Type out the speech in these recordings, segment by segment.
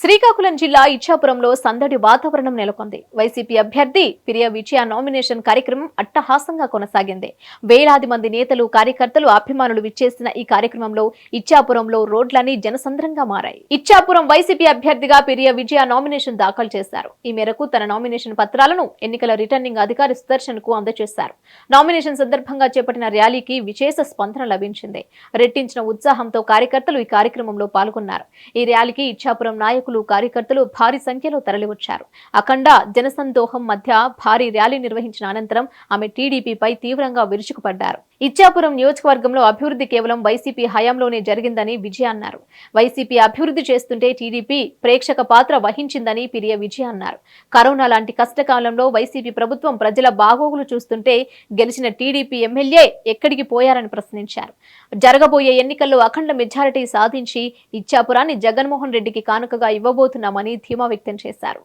శ్రీకాకుళం జిల్లా ఇచ్చాపురంలో సందడి వాతావరణం నెలకొంది. వైసీపీ అభ్యర్థి పిరియ విజయ నామినేషన్ కార్యక్రమం అట్టహాసంగా కొనసాగింది. వేలాది మంది నేతలు, కార్యకర్తలు, అభిమానులు విచ్చేసిన ఈ కార్యక్రమంలో ఇచ్చాపురంలో రోడ్లన్నీ జనసంద్రంగా మారాయి. ఇచ్చాపురం వైసీపీ అభ్యర్థిగా పిరియ విజయ నామినేషన్ దాఖలు చేశారు. ఈ మేరకు తన నామినేషన్ పత్రాలను ఎన్నికల రిటర్నింగ్ అధికారి సుదర్శన్ కు అందజేశారు. నామినేషన్ సందర్భంగా చేపట్టిన ర్యాలీకి విశేష స్పందన లభించింది. రెట్టించిన ఉత్సాహంతో కార్యకర్తలు ఈ కార్యక్రమంలో పాల్గొన్నారు. ఈ ర్యాలీకి ఇచ్చాపురం నాయకులు, కార్యకర్తలు భారీ సంఖ్యలో తరలివచ్చారు. అఖండ జనసందోహం మధ్య భారీ ర్యాలీ నిర్వహించిన అనంతరం ఆమె టీడీపీపై తీవ్రంగా విరుచుకుపడ్డారు. ఇచ్చాపురం నియోజకవర్గంలో అభివృద్ధి కేవలం వైసీపీ హయాంలోనే జరిగిందని విజయ అన్నారు. వైసీపీ అభివృద్ధి చేస్తుంటే టీడీపీ ప్రేక్షక పాత్ర వహించిందని పిరియ విజయ అన్నారు. కరోనా లాంటి కష్టకాలంలో వైసీపీ ప్రభుత్వం ప్రజల బాగోగులు చూస్తుంటే గెలిచిన టీడీపీ ఎమ్మెల్యే ఎక్కడికి పోయారని ప్రశ్నించారు. జరగబోయే ఎన్నికల్లో అఖండ మెజారిటీ సాధించి ఇచ్చాపురాన్ని జగన్మోహన్ రెడ్డికి కానుకగా ఇవ్వబోతున్నామని ధీమా వ్యక్తం చేశారు.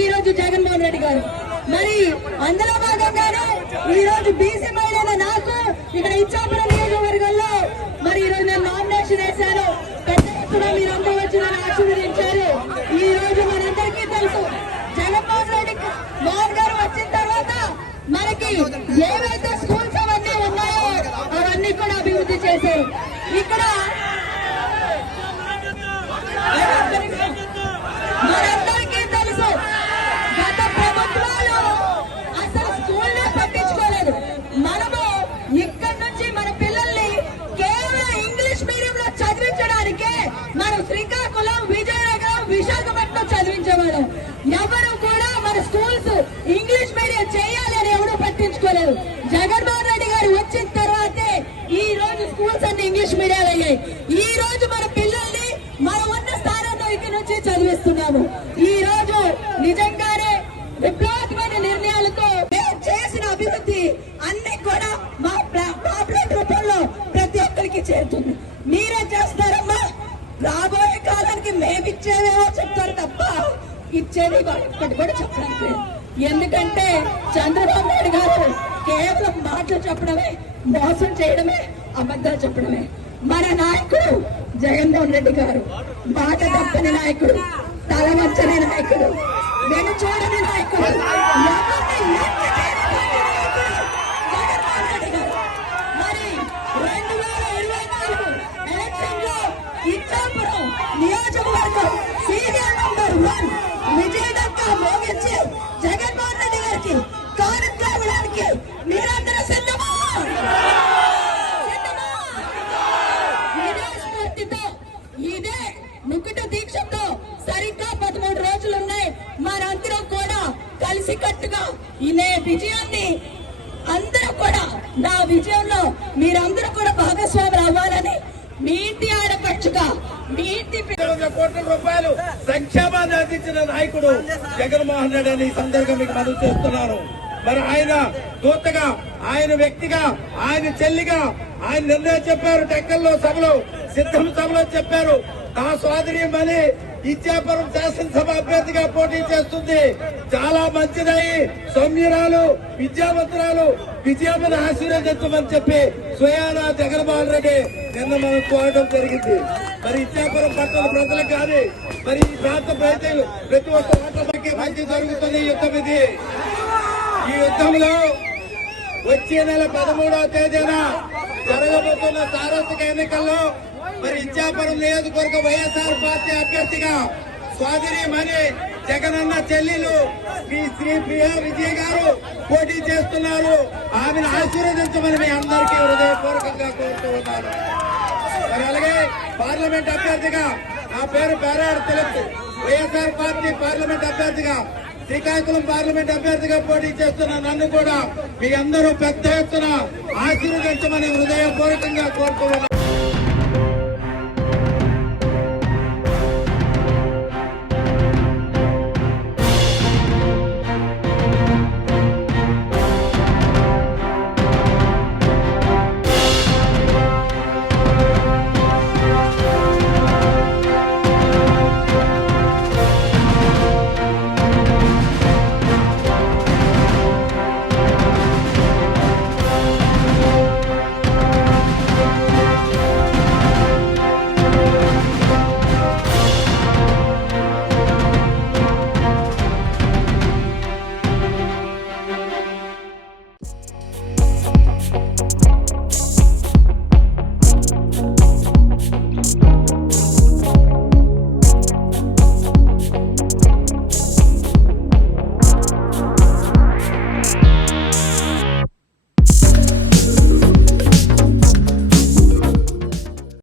ఈ రోజు జగన్మోహన్ రెడ్డి గారు మరి అందులో భాగంగానే ఈ రోజు బీసీ మహిళల నాకు ఇక్కడ ఇచ్చాపురం నియోజకవర్గంలో మరి ఈ రోజు నేను నామినేషన్ వేశాను. పెద్ద ఎత్తున మీరందరూ వచ్చి నన్ను ఆశీర్వదించారు. ఈ రోజు మనందరికీ తెలుసు జగన్మోహన్ రెడ్డి మోహన్ గారు వచ్చిన తర్వాత మనకి ఏవైతే స్కూల్స్ అవన్నీ ఉన్నాయో అవన్నీ కూడా అభివృద్ధి చేశారు. ఇక్కడ మనందరికీ తెలుసు గత ప్రభుత్వాలు అసలు స్కూల్నే పట్టించుకోలేదు. మనము ఇక్కడి నుంచి మన పిల్లల్ని కేవలం ఇంగ్లీష్ మీడియంలో చదివించడానికే మనం శ్రీకాకుళం, విజయనగరం, విశాఖపట్నం చదివించేవాళ్ళం. ఎవరు కూడా మన స్కూల్స్ ఇంగ్లీష్ మీడియం చేయాలి అని ఎవరు పట్టించుకోలేదు. జగన్మోహన్ రెడ్డి గారు వచ్చిన తర్వాతే ఈ రోజు స్కూల్స్ అన్ని ఇంగ్లీష్ మీడియాలు అయ్యాయి. ఈ రోజు మన పిల్లల్ని మనం ఉన్న స్థానంలో ఇక్కడ నుంచి చదివిస్తున్నాము. ఈ రోజు నిజంగానే విప్లవాత్మక నిర్ణయాలతో మేము చేసిన అభివృద్ధి అన్ని కూడా మా పాపులేట్ రూపంలో ప్రతి ఒక్కరికి చేరుతుంది. మీరే చేస్తారమ్మా. రాబోయే కాలానికి మేమిచ్చేదేమో చెప్తారు తప్ప ఇచ్చేది ఒక్కటి కూడా చెప్పడానికి లేదు. ఎందుకంటే చంద్రబాబు నాయుడు గారు కేవలం మాటలు చెప్పడమే, మోసం చేయడమే, అబద్ధాలు చెప్పడమే. మన నాయకుడు జగన్మోహన్ రెడ్డి గారు మాట తప్పని నాయకుడు, తల వంచని నాయకుడు, వెను చూడని నాయకుడు, మరి 2024 ఎలక్షన్ లో ఇచ్చాపురం నియోజకవర్గం సీరియల్ నంబర్ 1 విజయదక్క మోగించి జగన్మోహన్ రెడ్డి గారికి కానుక ఇవ్వడానికి మీరందరూ సిద్ధమా? ఇదే ముకుట దీక్షతో సరిగ్గా 13 రోజులున్నాయి. మనందరం కూడా కలిసి కట్టుగా ఇదే విజయాన్ని అందరూ కూడా నా విజయంలో మీరందరూ కూడా భాగస్వాములు అవ్వాలని మీ ఇంటి ఆడపడుచుగా మీ ఇంటి కోట్ల రూపాయలు సంక్షేమాన్ని అందించిన నాయకుడు జగన్మోహన్ రెడ్డి అని సందర్భంగా మీకు మనవి చేస్తున్నాను. మరి ఆయన దూతగా, ఆయన వ్యక్తిగా, ఆయన చెల్లిగా ఆయన నిర్ణయం చెప్పారు. టెక్కల్లో సభలో, సిద్ధం సభలో చెప్పారు. నా సోదరి మని ఇచ్చాపురం శాసనసభ అభ్యర్థిగా పోటీ చేస్తుంది. చాలా మంచిదై సౌమ్యురాలు, విద్యావంతురాలు, విజయమని ఆశీర్వదించమని చెప్పి స్వయానా జగన్మోహన్ రెడ్డి నిన్న మనం కోరడం జరిగింది. మరి ఇచ్చాపురం పట్టణ ప్రజలకు కానీ మరి ఈ ప్రాంత ప్రజలు ప్రతి ఒక్క ఓటర్లకి మంచి జరుగుతుంది. యుద్ధం ఇది. ఈ యుద్ధంలో వచ్చే నెల 13వ తేదీన జరగబోతున్న సార్వత్రిక ఎన్నికల్లో మరి ఇచ్చాపురం నియోజకవర్గ వైఎస్ఆర్ పార్టీ అభ్యర్థిగా సోదరి మని జగనన్న చెల్లెలు శ్రీ ప్రియా విజయ్ గారు పోటీ చేస్తున్నారు. ఆమెను ఆశీర్వదించమని మీ అందరికీ హృదయపూర్వకంగా కోరుతూ ఉన్నాను. మరి అలాగే పార్లమెంట్ అభ్యర్థిగా నా పేరు పేరాడు తెలుసు. వైఎస్ఆర్ పార్టీ పార్లమెంట్ అభ్యర్థిగా, శ్రీకాకుళం పార్లమెంట్ అభ్యర్థిగా పోటీ చేస్తున్న నన్ను కూడా మీ అందరూ పెద్ద ఎత్తున ఆశీర్వదించమని హృదయపూర్వకంగా కోరుతూ ఉన్నారు.